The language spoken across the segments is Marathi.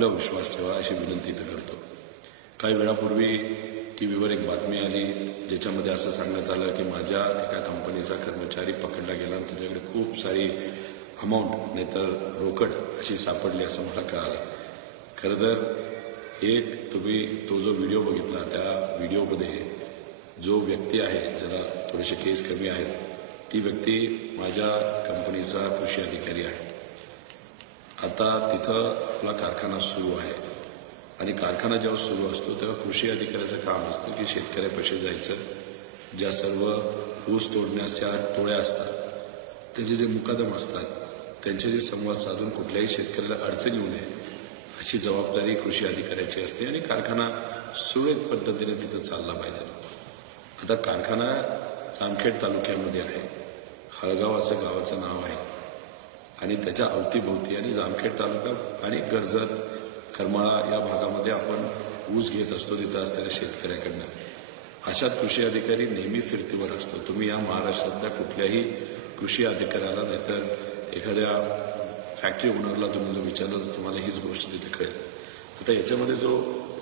आपल्यावर विश्वास ठेवा अशी विनंती इथं करतो. काही वेळापूर्वी टीव्हीवर एक बातमी आली ज्याच्यामध्ये असं सांगण्यात आलं की माझ्या एका कंपनीचा कर्मचारी पकडला गेला आणि त्याच्याकडे खूप सारी अमाऊंट नाहीतर रोकड अशी सापडली असं मला कळालं. खरं तर तुम्ही तो जो व्हिडिओ बघितला त्या व्हिडिओमध्ये जो व्यक्ती आहे ज्याला थोडेसे केस कमी आहेत ती व्यक्ती माझ्या कंपनीचा कृषी अधिकारी आहे. आता तिथं आपला कारखाना सुरू आहे आणि कारखाना जेव्हा सुरू असतो तेव्हा कृषी अधिकाऱ्याचं काम असतं की शेतकऱ्यापाशी जायचं, ज्या सर्व ऊस तोडण्याच्या टोळ्या असतात त्याचे जे मुकादम असतात त्यांच्याशी संवाद साधून कुठल्याही शेतकऱ्याला अडचण येऊ नये अशी जबाबदारी कृषी अधिकाऱ्याची असते आणि कारखाना सुरळीत पद्धतीने तिथं चालला पाहिजे. आता कारखाना जामखेड तालुक्यामध्ये आहे. हळगाव असं गावाचं नाव आहे आणि त्याच्या अवतीभोवती आणि जामखेड तालुका आणि कर्जत करमाळा या भागामध्ये आपण ऊस घेत असतो तिथं असलेल्या शेतकऱ्याकडनं. अशात कृषी अधिकारी नेहमी फिरतीवर असतो. तुम्ही या महाराष्ट्रातल्या कुठल्याही कृषी अधिकाऱ्याला नाहीतर एखाद्या फॅक्टरी ओनरला तुम्ही जर विचारलं तर तुम्हाला हीच गोष्ट तिथे कळेल. आता याच्यामध्ये जो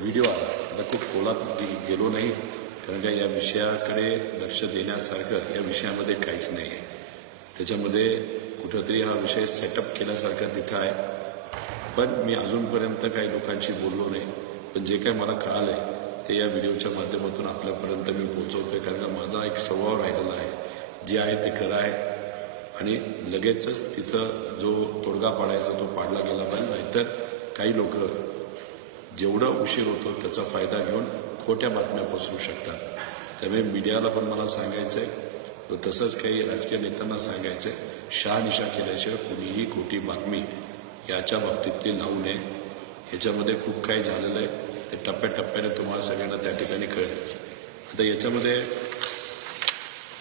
व्हिडिओ आला आता खूप खोलात गेलो नाही कारण का या विषयाकडे लक्ष देण्यासारखं या विषयामध्ये काहीच नाही आहे. त्याच्यामध्ये कुठंतरी हा विषय सेटअप केल्यासारखा तिथं आहे. पण मी अजूनपर्यंत काही लोकांशी बोललो नाही. पण जे काही मला कळालंय ते या व्हिडिओच्या माध्यमातून आपल्यापर्यंत मी पोहोचवतोय कारण का माझा एक स्वभाव राहिलेला आहे. जे आहे ते खरं आहे आणि लगेचच तिथं जो तोडगा पाडायचा तो पाडला गेला पाहिजे. नाहीतर काही लोक जेवढं उशीर होतो त्याचा फायदा घेऊन खोट्या बातम्या पसरू शकतात. त्यामुळे मीडियाला पण मला सांगायचं आहे तसंच काही राजकीय नेत्यांना सांगायचं आहे शहानिशा केल्याशिवाय कुणीही खोटी बातमी याच्या बाबतीतली लावू नये. याच्यामध्ये खूप काही झालेलं आहे ते टप्प्याटप्प्याने तुम्हाला सगळ्यांना त्या ठिकाणी कळेल. आता याच्यामध्ये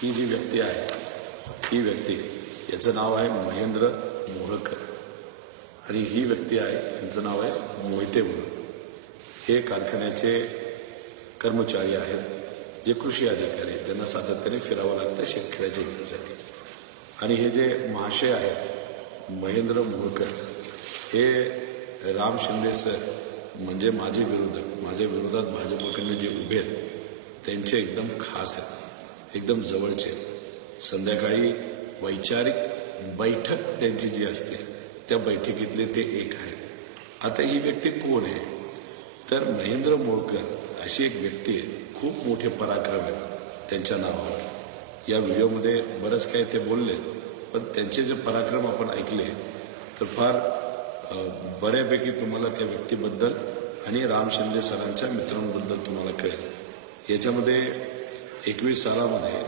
ही जी व्यक्ती आहे ही व्यक्ती याचं नाव आहे महेंद्र मोहळकर आणि ही व्यक्ती आहे यांचं नाव आहे मोहिते म्हणून. हे कारखान्याचे कर्मचारी आहेत जे कृषी अधिकारी आहेत ज्यांना सातत्याने फिरावं लागतं शेतकऱ्याच्या हितासाठी. आणि हे जे महाशय आहेत महेंद्र मोहळकर हे राम शिंदे सर म्हणजे माझ्या विरोधात भाजपकडनं जे उभे आहेत त्यांचे एकदम खास आहेत, एकदम जवळचे आहेत. संध्याकाळी वैचारिक बैठक त्यांची जी असते त्या बैठकीतले ते एक आहेत. आता ही व्यक्ती कोण आहे तर महेंद्र मोहळकर अशी एक व्यक्ती आहे. खूप मोठे पराक्रम आहेत त्यांच्या नावावर. या व्हिडिओमध्ये बरंच काही ते बोलले पण त्यांचे जे पराक्रम आपण ऐकले तर फार बऱ्यापैकी तुम्हाला त्या व्यक्तीबद्दल आणि राम शिंदे सरांच्या मित्रांबद्दल तुम्हाला कळेल. याच्यामध्ये 21 सालामध्ये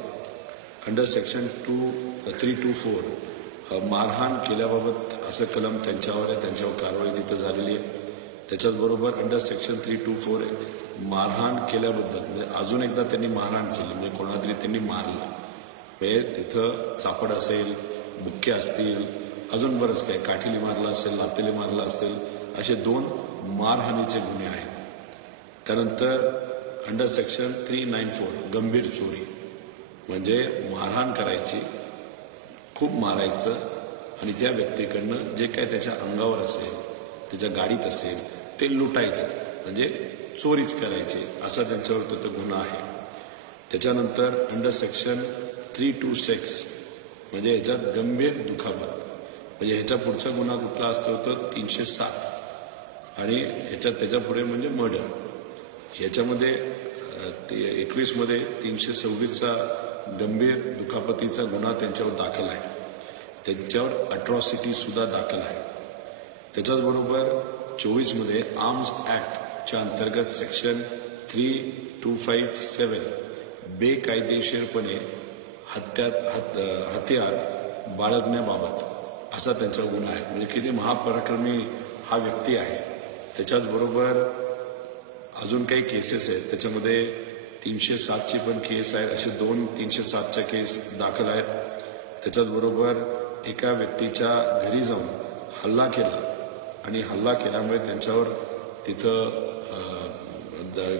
अंडर सेक्शन 324 मारहाण केल्याबाबत असं कलम त्यांच्यावर आहे. त्यांच्यावर कारवाई तिथं झालेली आहे. त्याच्याचबरोबर अंडर सेक्शन 324 मारहाण केल्याबद्दल म्हणजे अजून एकदा त्यांनी मारहाण केली म्हणजे कोणाला तरी त्यांनी मारलं म्हणजे तिथं चापड असेल, बुक्के असतील, अजून बरंच काही काठीली मारलं असेल, लातेली मारलं असेल असे 2 मारहाणीचे गुन्हे आहेत. त्यानंतर अंडर सेक्शन 394 गंभीर चोरी म्हणजे मारहाण करायची, खूप मारायचं आणि त्या व्यक्तीकडनं जे काय त्याच्या अंगावर असेल, त्याच्या गाडीत असेल ते लुटायचं म्हणजे चोरीच करायची असा त्यांच्यावर तो गुन्हा आहे. त्याच्यानंतर अंडर सेक्शन 326 म्हणजे ह्याच्यात गंभीर दुखापत म्हणजे ह्याच्या पुढचा गुन्हा कुठला असतो तर 307 आणि ह्याच्यात त्याच्या पुढे म्हणजे मर्डर. ह्याच्यामध्ये 21 मध्ये 326चा गंभीर दुखापतीचा गुन्हा त्यांच्यावर दाखल आहे. त्यांच्यावर अट्रॉसिटी सुद्धा दाखल आहे. त्याच्याचबरोबर 24 मध्ये आर्म्स ऍक्टच्या अंतर्गत सेक्शन 3257 बेकायदेशीरपणे हत्यार बाळगण्याबाबत असा त्यांचा गुन्हा आहे. म्हणजे किती महापराक्रमी हा व्यक्ती आहे. त्याच्याचबरोबर अजून काही केसेस आहेत त्याच्यामध्ये 307ची पण केस आहे. असे 2 307च्या केस दाखल आहेत. त्याच्याचबरोबर एका व्यक्तीच्या घरी जाऊन हल्ला केला आणि हल्ला केल्यामुळे त्यांच्यावर तिथं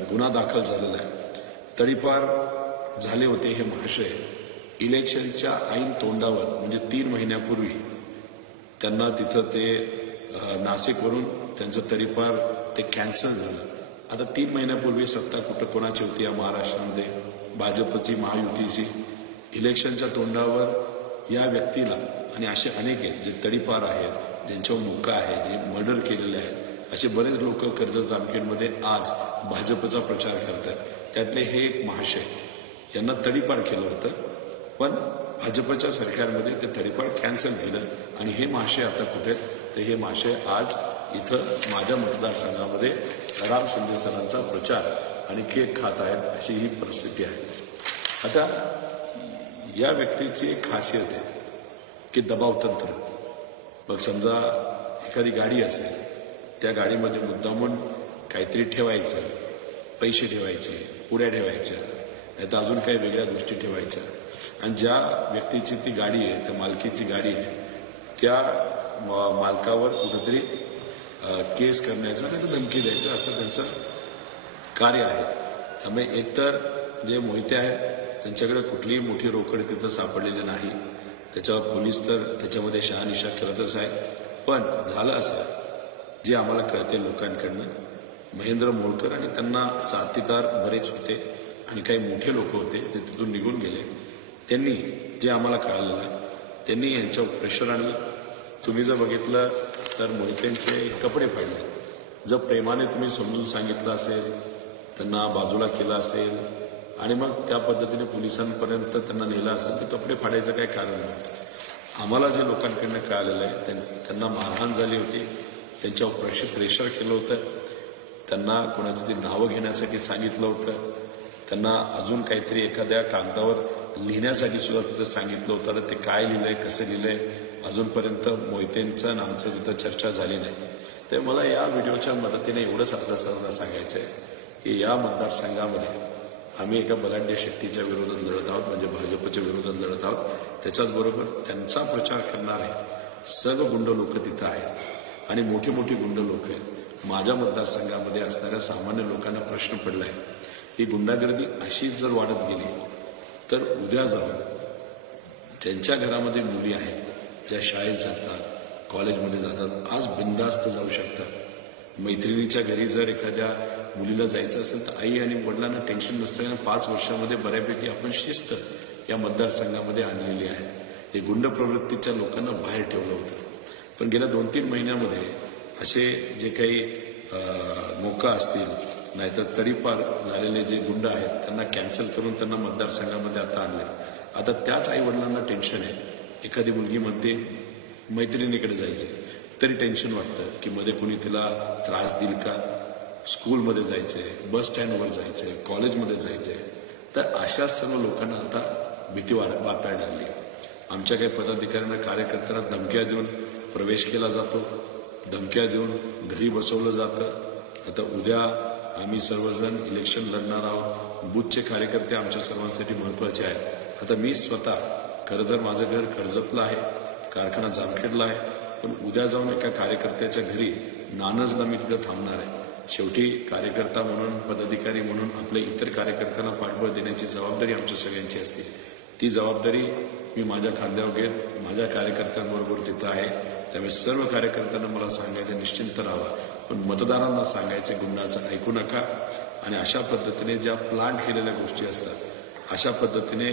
गुन्हा दाखल झालेला आहे. तडीपार झाले होते हे महाशय इलेक्शनच्या ऐन तोंडावर म्हणजे 3 महिन्यापूर्वी त्यांना तिथं ते नाशिकवरून त्यांचं तडीपार ते कॅन्सल झालं. आता 3 महिन्यापूर्वी सत्ता कुठं कोणाची होती या महाराष्ट्रामध्ये? भाजपची, महायुतीची. इलेक्शनच्या तोंडावर या व्यक्तीला आणि असे अनेक आहेत जे तडीपार आहेत, ज्यांच्यावर मुका आहे, जे मर्डर केलेले आहेत, असे बरेच लोक कर्जत जामखेडमध्ये आज भाजपचा प्रचार करतात. त्यातले हे एक महाशय, यांना तडीपार केलं होतं, पण भाजपच्या सरकारमध्ये ते तडीपार कॅन्सल केलं आणि हे महाशय आता कुठे? तर हे महाशय आज इथं माझ्या मतदारसंघामध्ये राम शिंदे सरांचा प्रचार आणि केक खात आहेत, अशी ही परिस्थिती आहे. आता या व्यक्तीची एक खासियत आहे की दबाव तंत्र. मग समजा एखादी गाडी असेल, त्या गाडीमध्ये मुद्दामून काहीतरी ठेवायचं, पैसे ठेवायचे, पुड्या ठेवायच्या, नाही तर अजून काही वेगळ्या गोष्टी ठेवायच्या, आणि ज्या व्यक्तीची ती गाडी आहे, त्या मालकीची गाडी आहे, त्या मालकावर कुठेतरी केस करण्याचा नाही तर धमकी द्यायचं असं त्यांचं कार्य आहे. त्यामुळे एकतर जे मोहिते आहेत त्यांच्याकडे कुठलीही मोठी रोकड तिथं सापडलेली नाही. त्याच्यावर पोलीस तर त्याच्यामध्ये शहानिशा करतच आहे. पण झालं असं, जे आम्हाला कळते लोकांकडनं, महेंद्र मोळकर आणि त्यांना साथीदार बरेच होते आणि काही मोठे लोक होते, ते तिथून निघून गेले. त्यांनी जे आम्हाला कळलेलं आहे, त्यांनी यांच्यावर प्रेशर आणलं. तुम्ही जर बघितलं तर मोहितेंचे कपडे फाडले. जर प्रेमाने तुम्ही समजून सांगितलं असेल, त्यांना बाजूला केलं असेल आणि मग त्या पद्धतीने पोलिसांपर्यंत त्यांना नेलं असेल तर कपडे फाडायचं काही कारण नव्हतं. आम्हाला जे लोकांकडनं कळालेलं आहे, त्यांना मारहाण झाली होती, त्यांच्यावर प्रेशर केलं होतं, त्यांना कोणाची ती नावं घेण्यासाठी सांगितलं होतं, त्यांना अजून काहीतरी एखाद्या कागदावर लिहिण्यासाठी सुद्धा तिथं सांगितलं होतं. तर ते काय लिहिलंय, कसं लिहिलंय, अजूनपर्यंत मोहितेंचं आणि आमचं तिथं चर्चा झाली नाही. तर मला या व्हिडिओच्या मदतीने एवढंच आपल्या सर्वांना सांगायचं आहे की या मतदारसंघामध्ये आम्ही एका बलाढ्य शक्तीच्या विरोधात लढत आहोत, म्हणजे भाजपच्या विरोधात लढत आहोत. त्याच्याचबरोबर त्यांचा प्रचार करणारे सर्व गुंड लोक तिथं आहेत आणि मोठी मोठी गुंड लोक आहेत. माझ्या मतदारसंघामध्ये असणाऱ्या सामान्य लोकांना प्रश्न पडलाय, ही गुंडागर्दी अशीच जर वाढत गेली तर उद्या जाऊन त्यांच्या घरामध्ये मुली आहेत, ज्या शाळेत जातात, कॉलेजमध्ये जातात, आज बिनधास्त जाऊ शकतात. मैत्रिणीच्या घरी जर एखाद्या मुलीला जायचं असेल तर आई आणि वडिलांना टेन्शन नसतं. 5 वर्षामध्ये बऱ्यापैकी आपण शिस्त या मतदारसंघामध्ये आणलेली आहे. हे गुंड प्रवृत्तीच्या लोकांना बाहेर ठेवलं होतं. पण गेल्या 2-3 महिन्यामध्ये असे जे काही मोका असतील, नाहीतर तडीपार झालेले जे गुंड आहेत, त्यांना कॅन्सल करून त्यांना मतदारसंघामध्ये आता आणले. आता त्याच आई वडिलांना टेन्शन आहे. एखादी मुलगी म्हणते मैत्रिणीकडे जायचं तरी टेन्शन वाटतं की मध्ये कोणी तिला त्रास देईल का, स्कूलमध्ये जायचंय, बस स्टँडवर जायचंय, कॉलेजमध्ये जायचंय. तर अशा सर्व लोकांना आता भीती वाटायला लागली. आमच्या काही पदाधिकाऱ्यांना, कार्यकर्त्यांना धमक्या देऊन प्रवेश केला जातो, धमक्या देऊन घरी बसवलं जातं. आता उद्या आम्ही सर्वजण इलेक्शन लढणार आहोत. बूथचे कार्यकर्ते आमच्या सर्वांसाठी महत्वाचे आहेत. आता मी स्वतः खरं तर माझं घर कर्जतला आहे, कारखाना जामखेडला आहे, पण उद्या जाऊन एका कार्यकर्त्याच्या घरी नानजला मी तिथं थांबणार आहे. शेवटी कार्यकर्ता म्हणून, पदाधिकारी म्हणून आपल्या इतर कार्यकर्त्यांना पाठबळ देण्याची जबाबदारी आमच्या सगळ्यांची असते. ती जबाबदारी मी माझ्या खांद्यावर घेत माझ्या कार्यकर्त्यांबरोबर तिथं आहे. त्यामुळे सर्व कार्यकर्त्यांना मला सांगायचं निश्चिंत राहावा, पण मतदारांना सांगायचे गुन्ह्याचं ऐकू नका. आणि अशा पद्धतीने ज्या प्लांट केलेल्या गोष्टी असतात, अशा पद्धतीने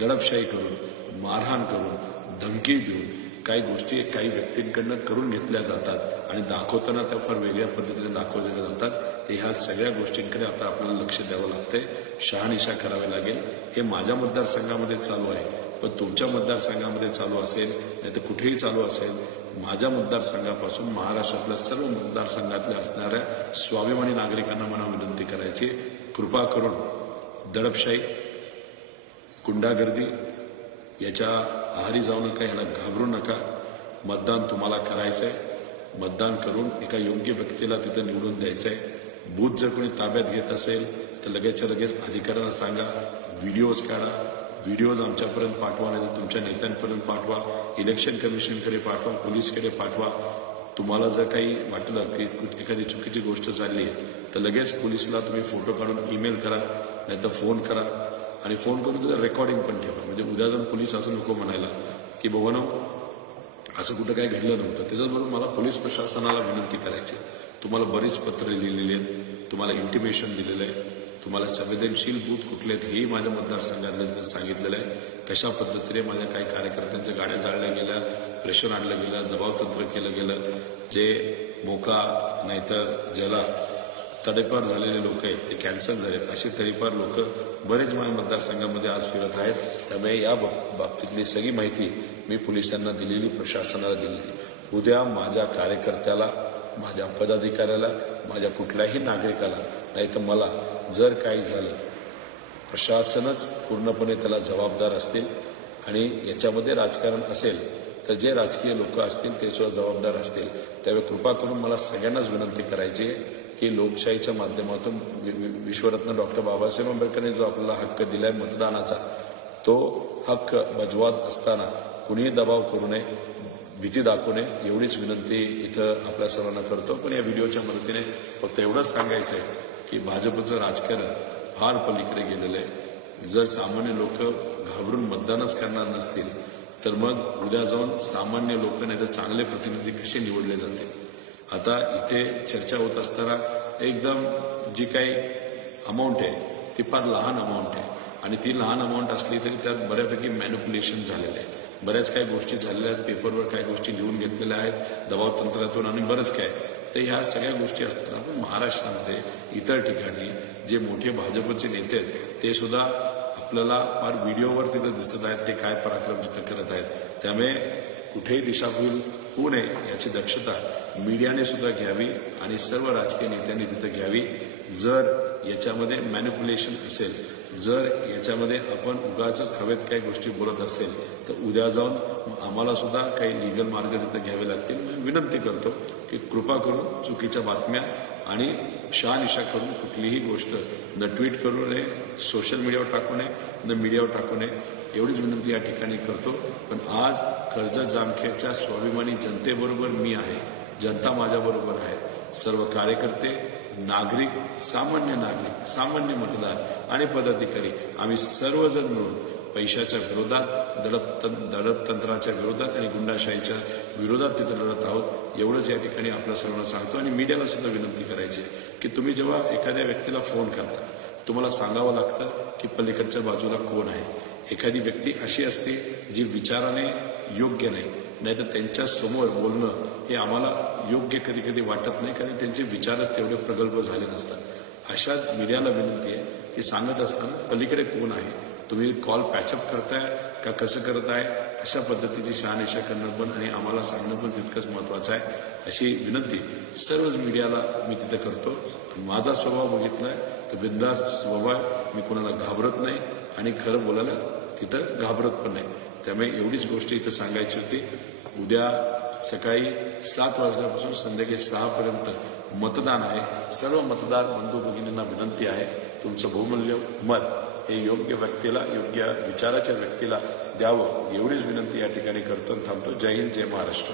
दडपशाही करून, मारहाण करून, धमकी देऊन काही गोष्टी काही व्यक्तींकडनं करून घेतल्या जातात आणि दाखवताना त्या फार वेगळ्या पद्धतीने दाखवल्या जातात. तर ह्या सगळ्या गोष्टींकडे आता आपल्याला लक्ष द्यावं लागतंय, शहानिशा करावी लागेल. हे माझ्या मतदारसंघामध्ये चालू आहे, पण तुमच्या मतदारसंघामध्ये चालू असेल, नाही तर कुठेही चालू असेल, माझ्या मतदारसंघापासून महाराष्ट्रातल्या सर्व मतदारसंघातल्या असणाऱ्या स्वाभिमानी नागरिकांना मला विनंती करायची, कृपा करून दडपशाही, गुंडागर्दी याच्या आहारी जाऊ नका, ह्याला घाबरू नका. मतदान तुम्हाला करायचंय. मतदान करून एका योग्य व्यक्तीला तिथं निवडून द्यायचंय. बूथ जर कोणी ताब्यात घेत असेल तर लगेचच्या लगेच अधिकाऱ्यांना सांगा, व्हिडिओज काढा, व्हिडिओज आमच्यापर्यंत पाठवा, नाही तर तुमच्या नेत्यांपर्यंत पाठवा, इलेक्शन कमिशनकडे पाठवा, पोलीसकडे पाठवा. तुम्हाला जर काही वाटलं की एखादी चुकीची गोष्ट चालली आहे तर लगेच पोलिसला तुम्ही फोटो काढून ईमेल करा, नाही तर फोन करा. आणि फोन करून तुझं रेकॉर्डिंग पण ठेवा, म्हणजे उद्या जाऊन पोलीस असं नको म्हणायला की बाबांनो असं कुठं काही घडलं नव्हतं. त्याच्याबरोबर मला पोलीस प्रशासनाला विनंती करायची, तुम्हाला बरीच पत्र लिहिलेली आहेत, तुम्हाला इंटिमेशन दिलेलं आहे, तुम्हाला संवेदनशील बूथ कुठले आहेत हेही माझ्या मतदारसंघातलं सांगितलेलं आहे. कशा पद्धतीने माझ्या काही कार्यकर्त्यांच्या गाड्या जाळल्या गेल्या, प्रेशर आणलं गेलं, दबावतंत्र केलं गेलं. जे मोका नाहीतर ज्याला तडेपार झालेले लोक आहेत ते कॅन्सल झालेत, असे तडेपार लोक बरेच माझ्या मतदारसंघामध्ये आज फिरत आहेत. त्यामुळे या बाबतीतली सगळी माहिती मी पोलिसांना दिलेली, प्रशासनाला दिलेली. उद्या माझ्या कार्यकर्त्याला, माझ्या पदाधिकाऱ्याला, माझ्या कुठल्याही नागरिकाला नाही तर मला जर काही झालं, प्रशासनच पूर्णपणे त्याला जबाबदार असतील. आणि याच्यामध्ये राजकारण असेल तर जे राजकीय लोक असतील ते सुद्धा जबाबदार असतील. त्यावेळी कृपा करून मला सगळ्यांनाच विनंती करायची की लोकशाहीच्या माध्यमातून विश्वरत्न डॉक्टर बाबासाहेब आंबेडकरांनी जो आपल्याला हक्क दिलाय मतदानाचा, तो हक्क बजवत असताना कुणीही दबाव करू नये, भीती दाखवू नये, एवढीच विनंती इथं आपल्या सर्वांना करतो. पण या व्हिडिओच्या मदतीने फक्त एवढंच सांगायचं आहे की भाजपचं राजकारण फार पलीकडे गेलेलं आहे. जर सामान्य लोक घाबरून मतदानच करणार नसतील तर मग उद्या जाऊन सामान्य लोक नाही तर चांगले प्रतिनिधी कसे निवडले जातील. आता इथे चर्चा होत असताना एकदम जी काही अमाऊंट आहे ती फार लहान अमाऊंट आहे आणि ती लहान अमाऊंट असली तरी त्यात बऱ्यापैकी मॅनिप्युलेशन झालेलं आहे. बऱ्याच काही गोष्टी झालेल्या आहेत, पेपरवर काही गोष्टी लिहून घेतलेल्या आहेत दबावतंत्रातून आणि बरंच काय. तर ह्या सगळ्या गोष्टी असताना पण महाराष्ट्रामध्ये इतर ठिकाणी जे मोठे भाजपचे नेते आहेत ते सुद्धा आपल्याला फार व्हिडिओवर तिथं दिसत आहेत, ते काय पराक्रम तिथं करत आहेत. त्यामुळे कुठेही दिशाभूल होऊ नये याची दक्षता मीडियाने सुद्धा घ्यावी आणि सर्व राजकीय नेत्यांनी तिथं घ्यावी. जर याच्यामध्ये मॅनिप्युलेशन असेल, जर याच्यामध्ये आपण उगाच हवेत काही गोष्टी बोलत असेल तर उद्या जाऊन आम्हाला सुद्धा काही लिगल मार्ग तिथं घ्यावे लागतील. मी विनंती करतो की कृपा करून चुकीच्या बातम्या आणि शहानिशा करून कुठलीही गोष्ट न ट्विट करू नये, सोशल मीडियावर टाकू नये, न मीडियावर टाकू नये, एवढीच विनंती या ठिकाणी करतो. पण आज कर्जत जामखेडच्या स्वाभिमानी जनतेबरोबर मी आहे, जनता माझ्याबरोबर आहे. सर्व कार्यकर्ते, नागरिक, सामान्य मतदार आणि पदाधिकारी आम्ही सर्वजण मिळून पैशाच्या विरोधात, दडपतंत्राच्या विरोधात आणि गुंडाशाहीच्या विरोधात तिथे लढत आहोत. एवढंच या ठिकाणी आपल्या सर्वांना सांगतो. आणि मीडियाला सुद्धा विनंती करायची की तुम्ही जेव्हा एखाद्या व्यक्तीला फोन करता तुम्हाला सांगावं लागतं की पलीकडच्या बाजूला कोण आहे. एखादी व्यक्ती अशी असते जी विचाराने योग्य नाही, नाहीतर त्यांच्या समोर बोलणं हे आम्हाला योग्य कधी कधी वाटत नाही, कारण त्यांचे विचारच तेवढे प्रगल्भ झाले नसतात. अशा मीडियाला विनंती आहे की सांगत असताना पलीकडे कोण आहे, तुम्ही कॉल पॅचअप करताय का कसं करत आहे, अशा पद्धतीची शहानिशा करणं पण आणि आम्हाला सांगणं पण तितकंच महत्वाचं आहे. अशी विनंती सर्वच मीडियाला मी तिथं करतो. माझा स्वभाव बघितलाय तर बिनधास्त स्वभाव आहे, मी कोणाला घाबरत नाही आणि खरं बोलायला तिथं घाबरत पण नाही. त्यामुळे एवढीच गोष्ट इथं सांगायची होती. उद्या सकाळी 7 वाजल्यापासून संध्याकाळी 6 पर्यंत मतदान आहे. सर्व मतदार बंधू भगिनींना विनंती आहे तुमचं बहुमूल्य मत हे योग्य व्यक्तीला, योग्य विचाराच्या व्यक्तीला द्यावं, एवढीच विनंती या ठिकाणी करतो. थांबतो. जय हिंद, जय महाराष्ट्र.